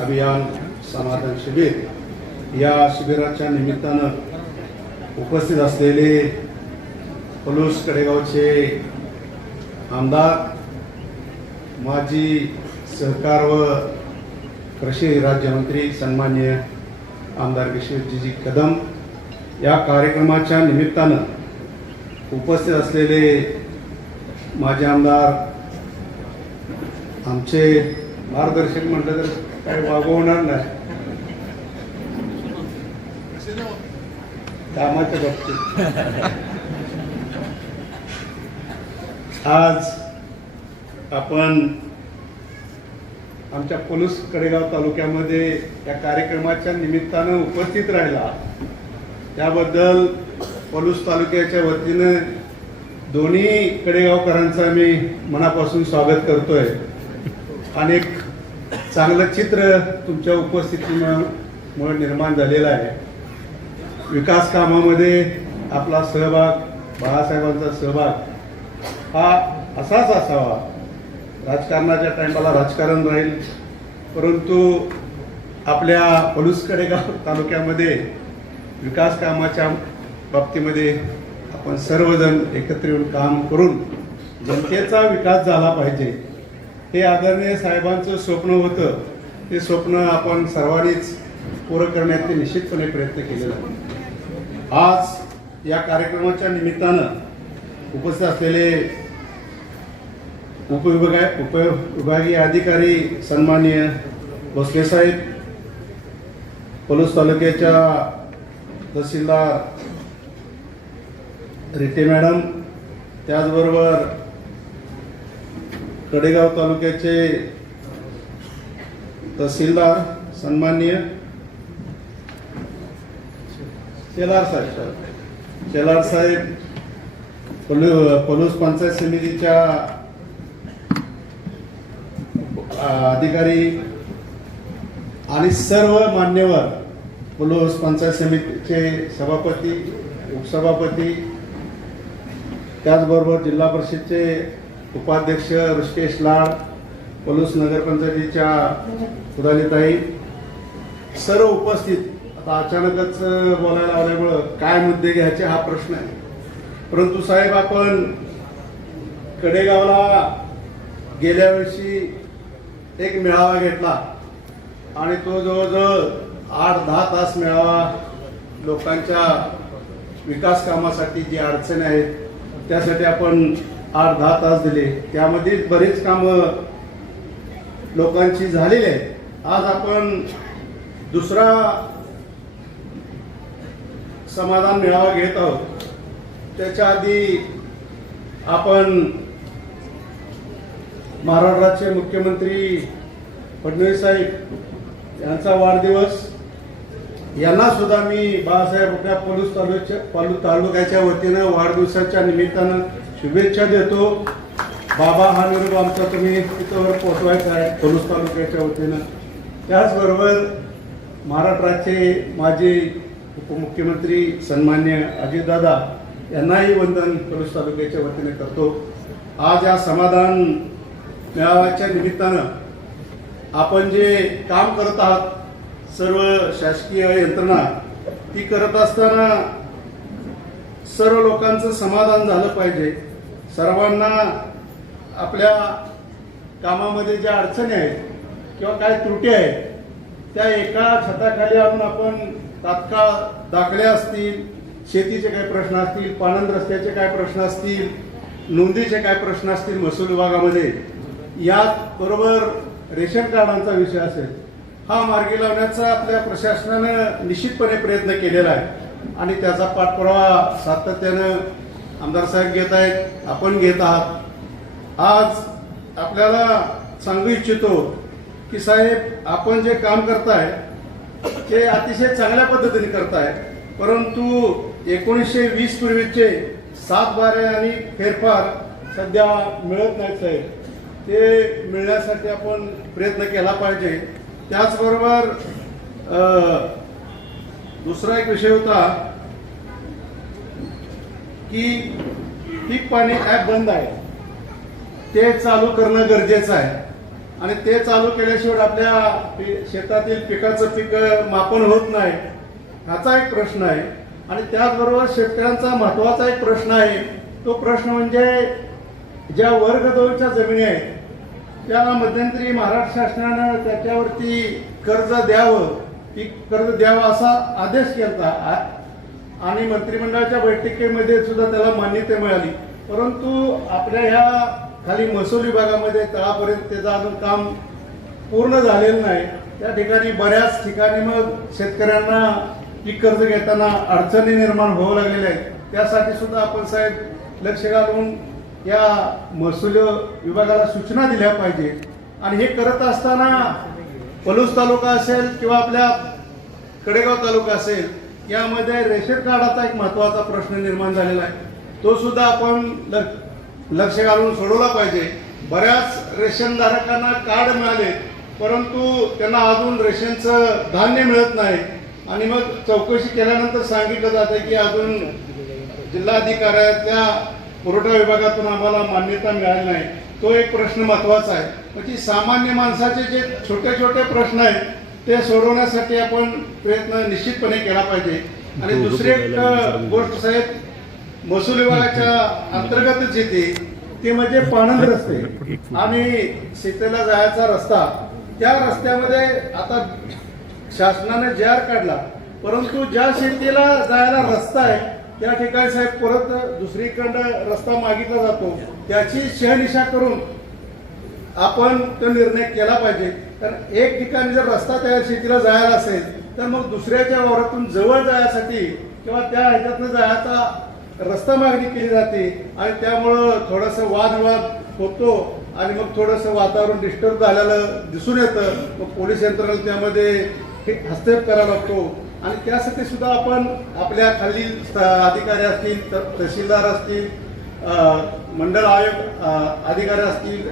अभियान समाधान शिबिर या शिबिराच्या निमित्तानं उपस्थित असलेले पलूस कडेगावचे आमदार, माजी सहकार व कृषी राज्यमंत्री सन्माननीय आमदार विश्वजीत कदम, या कार्यक्रमाच्या निमित्तानं उपस्थित असलेले माजी आमदार, आमचे मार्गदर्शक म्हटलं तर काही वागवणार नाही कामाच्या बाबतीत, आज आपण आमच्या पलूस कडेगाव तालुक्यामध्ये या कार्यक्रमाच्या निमित्तानं उपस्थित राहिला त्याबद्दल पलूस तालुक्याच्या वतीनं दोन्ही कडेगावकरांचं मी मनापासून स्वागत करतोय. अनेक चांगलं चित्र तुमच्या उपस्थितीमुळे निर्माण झालेलं आहे. विकास कामामध्ये आपला सहभाग, बाळासाहेबांचा सहभाग हा असाच असावा. राजकारणाच्या टायमाला राजकारण राहील, परंतु आपल्या पलूस कडेगाव तालुक्यामध्ये विकास कामाच्या बाबतीमध्ये आपण सर्वजण एकत्र येऊन काम करून जनतेचा विकास झाला पाहिजे, हे आदरणीय साहेबांचं स्वप्न होतं. ते स्वप्न आपण सर्वांनीच पूर्ण करण्याचे निश्चितपणे प्रयत्न केलेला आहे. आज या कार्यक्रमाच्या निमित्तानं उपस्थित असलेले उपविभागीय अधिकारी सन्माननीय भोसले साहेब, पलूस तालुक्याच्या तहसीलदार रिटे मॅडम, त्याचबरोबर कडेगाव तालुक्याचे तहसीलदार सन्माननीय शेलार साहेब, पलूस पंचायत समितीच्या अधिकारी आणि सर्व मान्यवर, पलूस पंचायत समितीचे सभापती, उपसभापती, त्याचबरोबर जिल्हा परिषदचे उपाध्यक्ष ऋषिकेश लाड, पलूस नगरपंचायतीच्या सुधानिताई, सर्व उपस्थित. आता अचानकच बोलायला आल्यामुळं काय मुद्दे घ्यायचे हा प्रश्न आहे, परंतु साहेब आपण कडेगावला गेल्या वर्षी एक मेळावा घेतला आणि तो जवळजवळ 8-10 तास मेळावा लोकांच्या विकास कामासाठी जी अडचणी आहेत त्यासाठी आपण 8-10 तास दिले. त्यामध्ये बरीच कामं लोकांची झालेली आहेत. आज आपण दुसरा समाधान मेळावा घेत आहोत. त्याच्या आधी आपण महाराष्ट्राचे मुख्यमंत्री फडणवीस साहेब यांचा वाढदिवस, यांना सुद्धा मी बाळासाहेब पलूस तालुक्याच्या वतीनं वाढदिवसाच्या निमित्तानं शुभेच्छा देतो. बाबा हा निरोप आमचा तुम्ही तिथं पोहोचवायचा आहे पलूस तालुक्याच्या वतीनं. त्याचबरोबर महाराष्ट्राचे माजी उपमुख्यमंत्री सन्मान्य अजितदादा यांनाही वंदन पलूस तालुक्याच्या वतीने करतो. आज या समाधान मेळाव्याच्या निमित्तानं आपण जे काम करत आहात, सर्व शासकीय यंत्रणा ती करत असताना सर्व लोकांचं समाधान झालं पाहिजे. सर्वांना आपल्या कामामध्ये ज्या अडचणी आहेत किंवा काय त्रुटी आहेत त्या एका छताखाली आणून आपण तात्काळ दाखल्या असतील, शेतीचे काही प्रश्न असतील, पाणंद रस्त्याचे काय प्रश्न असतील, नोंदीचे काय प्रश्न असतील महसूल विभागामध्ये, यात बरोबर रेशन कार्डांचा विषय असेल, हा मार्गी लावण्याचा आपल्या प्रशासनानं निश्चितपणे प्रयत्न केलेला आहे आणि त्याचा पाठपुरावा सातत्यानं आमदार साहेब घेत आहेत, आपण घेत आहात. आज आपल्याला सांगू इच्छितो की साहेब आपण जे काम करताय ते अतिशय चांगल्या पद्धतीने करताय, परंतु 1920 पूर्वीचे 7-12 आणि फेरफार सध्या मिळत नाहीत साहेब. ते मिळण्यासाठी आपण प्रयत्न केला पाहिजे. त्याचबरोबर दुसरा एक विषय होता की पीक पाणी ॲप बंद आहे, ते चालू करणं गरजेचं आहे. आणि ते चालू केल्याशिवाय आपल्या शेतातील पिकाचं पीक मापन होत नाही, ह्याचा एक प्रश्न आहे. आणि त्याचबरोबर शेतकऱ्यांचा महत्वाचा एक प्रश्न आहे. तो प्रश्न म्हणजे ज्या वर्ग 2च्या जमिनी आहेत त्या मध्यंतरी महाराष्ट्र शासनानं त्याच्यावरती कर्ज द्यावं, पीक कर्ज द्यावं असा आदेश केला आणि मंत्रिमंडळाच्या बैठकीमध्ये सुद्धा त्याला मान्यता मिळाली. परंतु आपल्या ह्या खाली महसूल विभागामध्ये तळापर्यंत त्याचं अजून काम पूर्ण झालेलं नाही. त्या ठिकाणी बऱ्याच ठिकाणी मग शेतकऱ्यांना पीक कर्ज घेताना अडचणी निर्माण होऊ लागलेल्या आहेत. त्यासाठी सुद्धा आपण साहेब लक्ष घालून या महसूल विभागाला सूचना दिल्या पाहिजे. आणि हे करत असताना पलूस तालुका असेल किंवा आपल्या कडेगाव तालुका असेल यामध्ये रेशन कार्डाचा एक महत्वाचा प्रश्न निर्माण झालेला आहे. तो सुद्धा आपण लक्ष घालून सोडवला पाहिजे. बऱ्याच रेशनधारकांना कार्ड मिळाले परंतु त्यांना अजून रेशनचं धान्य मिळत नाही. आणि मग चौकशी केल्यानंतर सांगितलं जातं की अजून जिल्हाधिकाऱ्याच्या पुरवठा विभागातून आम्हाला मान्यता मिळाली नाही. तो एक प्रश्न महत्वाचा आहे. म्हणजे सामान्य माणसाचे जे छोटे छोटे प्रश्न आहेत ते सोडवण्यासाठी आपण प्रयत्न निश्चितपणे केला पाहिजे. आणि दुसरी एक गोष्ट साहेब महसूल विभागाच्या अंतर्गतच येते ते म्हणजे पाणंद रस्ते आणि शेतीला जायचा रस्ता. त्या रस्त्यामध्ये आता शासनाने जार काढला परंतु ज्या शेतीला जायला रस्ता आहे त्या ठिकाणी साहेब परत दुसरीकडं रस्ता मागितला जातो. त्याची शहानिशा करून आपण तो निर्णय केला पाहिजे. कारण एक ठिकाणी जर रस्ता त्या शेतीला जायला असेल तर मग दुसऱ्याच्या वावरातून जवळ जायसाठी किंवा त्या ह्याच्यातनं जायचा रस्ता मागणी केली जाते आणि त्यामुळं थोडंसं वादविवाद होतो आणि मग थोडंसं वातावरण डिस्टर्ब झालेलं दिसून येतं. मग पोलीस यंत्रणेला त्यामध्ये हस्तक्षेप करावा लागतो. आणि त्यासाठी सुद्धा आपण आपल्या खालील अधिकारी असतील, तहसीलदार असतील, मंडळ आयोग अधिकारी असतील,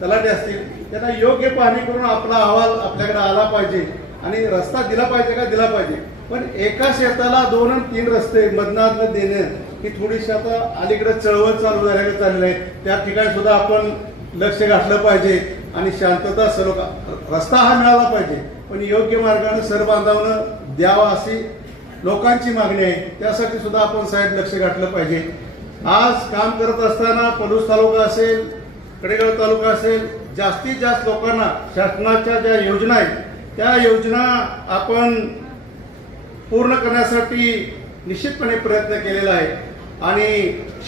तलाठी असतील, त्यांना योग्य पाहणी करून आपला अहवाल आपल्याकडे आला पाहिजे आणि रस्ता दिला पाहिजे का दिला पाहिजे. पण एका शेताला 2 आणि 3 रस्ते मधनात देणे ही थोडीशी आता अलीकडे चळवळ चालू झालेली चाललेली आहे. त्या ठिकाणी सुद्धा आपण लक्ष घातलं पाहिजे आणि शांतता सर्व रस्ता हा मिळाला पाहिजे पण योग्य मार्गाने सरबांधावनं द्यावा अशी लोकांची मागणी आहे. त्यासाठी सुद्धा आपण साहेब लक्ष घातलं पाहिजे. आज काम करत असताना पलूस तालुका असेल, कडेगाव तालुका असेल, जास्तीत जास्त लोकांना शासनाच्या ज्या योजना आहेत त्या योजना आपण पूर्ण करण्यासाठी निश्चितपणे प्रयत्न केलेला आहे. आणि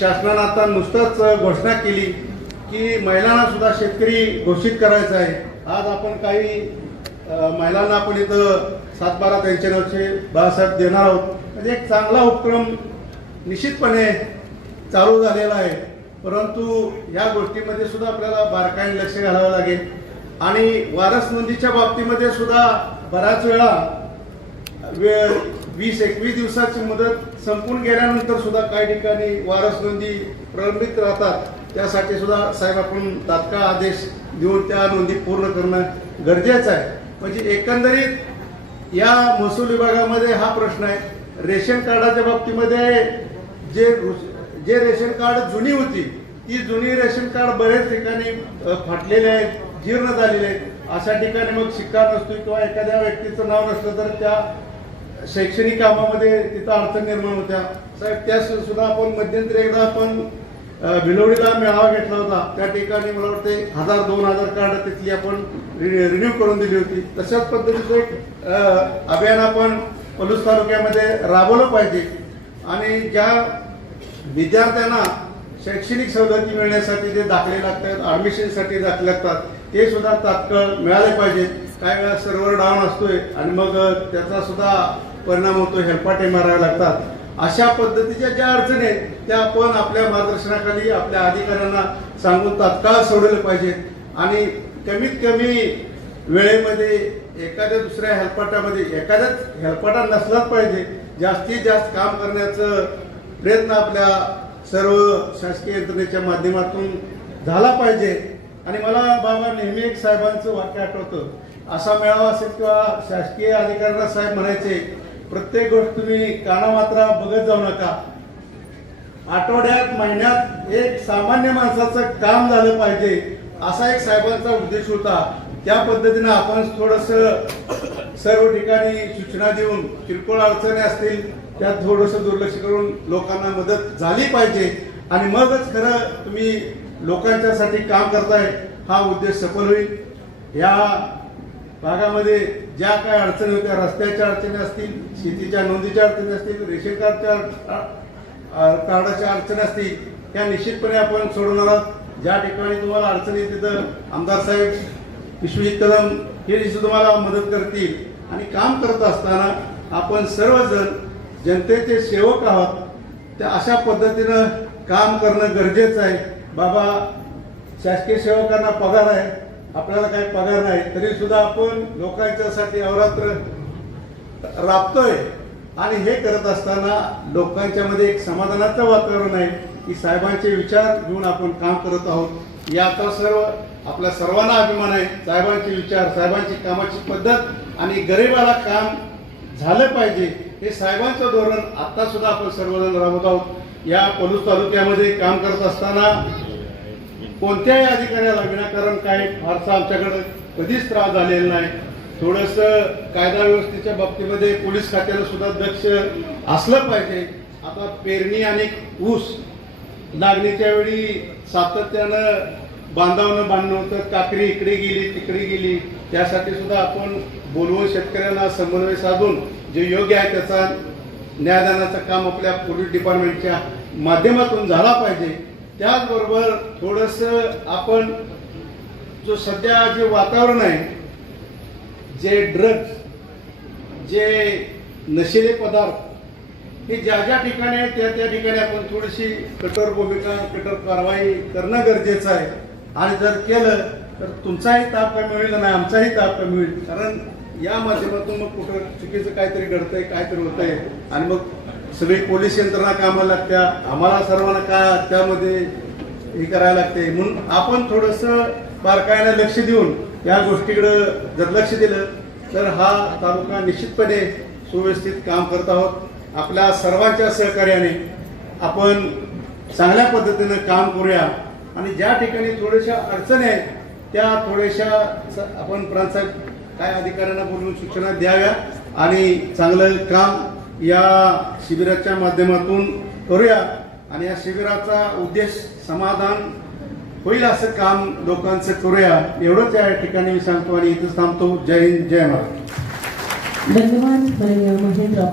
शासनानं आता नुसतंच घोषणा केली की महिलांना सुद्धा शेतकरी घोषित करायचं आहे. आज आपण काही महिलांना आपण इथं 7/12/93 बाळासाहेब देणार आहोत. म्हणजे एक चांगला उपक्रम निश्चितपणे चालू झालेला आहे. परंतु या गोष्टीमध्ये सुद्धा आपल्याला बारकाईने लक्ष घालावं लागेल. आणि वारस नोंदीच्या बाबतीमध्ये सुद्धा बऱ्याच वेळा 20-21 दिवसाची मुदत संपून गेल्यानंतर सुद्धा काही ठिकाणी वारस नोंदी प्रलंबित राहतात. त्यासाठी सुद्धा साहेब आपण तात्काळ आदेश देऊन त्या नोंदी पूर्ण करणं गरजेचं आहे. म्हणजे एकंदरीत या महसूल विभागामध्ये हा प्रश्न आहे. रेशन कार्डाच्या बाबतीमध्ये जे रेशन कार्ड जुनी होती ती जुनी रेशन कार्ड बरेच ठिकाणी फाटलेले आहेत, जीर्ण झालेले आहेत. अशा ठिकाणी मग शिक्का नसतो किंवा एखाद्या व्यक्तीचं नाव नसलं तर त्या शैक्षणिक कामामध्ये तिथं अडचण निर्माण होत्या. साहेब त्या सुद्धा आपण मध्यंतरी एकदा आपण भिलवडीला मेळावा घेतला होता. त्या ठिकाणी मला वाटते 1000-2000 कार्ड तिथली आपण रिन्यू करून दिली होती. तशाच पद्धतीचं एक अभियान आपण पलूस तालुक्यामध्ये राबवलं पाहिजे. आणि ज्या विद्यार्थ्यांना शैक्षणिक सवलती मिळण्यासाठी जे दाखले लागतात, ऍडमिशनसाठी दाखले लागतात ते सुद्धा तात्काळ मिळाले पाहिजेत. काही वेळा सर्व्हर डाऊन असतोय आणि मग त्याचा सुद्धा परिणाम होतो, हेलपाटे मारावे लागतात. अशा पद्धतीच्या ज्या अडचणी आहेत त्या आपण आपल्या मार्गदर्शनाखाली आपल्या अधिकाऱ्यांना सांगून तात्काळ सोडवले पाहिजेत. आणि कमीत कमी वेळेमध्ये एखाद्या दुसऱ्या हेलपाटामध्ये एखाद्याच हेलपाटा नसलाच पाहिजे. जास्तीत जास्त काम करण्याचं प्रयत्न आपल्या सर्व शासकीय यंत्रणेच्या माध्यमातून झाला पाहिजे. आणि मला बाबा नेहमी एक साहेबांचं वाक्य आठवतं. असा मेळावा असेल किंवा शासकीय अधिकाऱ्यांना साहेब म्हणायचे, प्रत्येक गोष्ट तुम्ही कानामात्रा बघत जाऊ नका. आठवड्यात महिन्यात एक सामान्य माणसाचं काम झालं पाहिजे. असा एक साहेबांचा उद्देश होता. त्या पद्धतीनं आपण थोडस सर्व ठिकाणी सूचना देऊन किरकोळ अडचणी असतील त्यात थोडंसं दुर्लक्ष करून लोकांना मदत झाली पाहिजे आणि मगच खरं तुम्ही लोकांच्यासाठी काम करताय हा उद्देश सफल होईल. या भागामध्ये ज्या काय अडचणी होत्या, रस्त्याच्या अडचणी असतील, शेतीच्या नोंदीच्या अडचणी असतील, रेशन कार्डाच्या अडचणी असतील, त्या निश्चितपणे आपण सोडवणार आहोत. ज्या ठिकाणी तुम्हाला अडचणी तिथं आमदार साहेब विश्वजित कदम हे तुम्हाला मदत करतील. आणि काम करत असताना आपण सर्वजण जनतेचे सेवक आहोत. त्या अशा पद्धतीनं काम करणं गरजेचं आहे. बाबा शासकीय सेवकांना पगार आहे, आपल्याला काही पगार नाही, तरी सुद्धा आपण लोकांच्यासाठी अहोरात्र राबतोय. आणि हे करत असताना लोकांच्या मध्ये एक समाधानाचं वातावरण आहे की साहेबांचे विचार घेऊन आपण काम करत आहोत. याचा सर्व आपल्या सर्वांना अभिमान आहे. साहेबांचे विचार, साहेबांची कामाची पद्धत आणि गरिबाला काम झालं पाहिजे हे साहेबांचं धोरण आता सुद्धा आपण सर्वजण राबवत आहोत. या पलूस तालुक्यामध्ये काम करत असताना कोणत्याही अधिकाऱ्याला विनाकारण काय फारसा आमच्याकडे कधीच त्रास झालेला नाही. थोडंसं कायदा व्यवस्थेच्या बाबतीमध्ये पोलीस खात्याला सुद्धा दक्ष असलं पाहिजे. आता पेरणी आणि ऊस लागणीच्या वेळी सातत्यानं बांधावनं बांधणं होतं, काकरी इकडे गेली तिकडे गेली, त्यासाठी सुद्धा आपण बोलवून शेतकऱ्यांना समन्वय साधून जे योग्य आहे त्याचा न्यायदानाचं काम आपल्या पोलीस डिपार्टमेंटच्या माध्यमातून झाला पाहिजे. त्याचबरोबर थोडंसं आपण जो सध्या जे वातावरण आहे, जे ड्रग्ज, जे नशिले पदार्थ हे ज्या ज्या ठिकाणी आहेत त्या ठिकाणी आपण थोडीशी कठोर भूमिका, कठोर कारवाई करणं गरजेचं आहे. आणि जर केलं तर तुमचाही ताप कमी होईल आणि आमचाही ताप कमी होईल. कारण या माध्यमातून मग कुठं चुकीचं काहीतरी घडतंय, काहीतरी होतंय आणि मग सगळी पोलीस यंत्रणा कामाला लागत्या, आम्हाला सर्वांना काय त्यामध्ये हे करायला लागते. म्हणून आपण थोडंसं बारकाईनं लक्ष देऊन या गोष्टीकडे जर लक्ष दिलं तर हा तालुका निश्चितपणे सुव्यवस्थित काम करत आहोत. आपल्या सर्वांच्या सहकार्याने आपण चांगल्या पद्धतीनं काम करूया आणि ज्या ठिकाणी थोड्याशा अडचणी आहेत त्या थोड्याशा आपण प्रांतसाहेब काय अधिकाऱ्यांना बोलून सूचना द्याव्या आणि चांगलं काम या शिबिराच्या माध्यमातून करूया. आणि या शिबिराचा उद्देश समाधान होईल असं काम लोकांचं करूया. एवढंच या ठिकाणी मी सांगतो आणि इथं थांबतो. जय हिंद, जय महाराष्ट्र. धन्यवाद. महेंद्र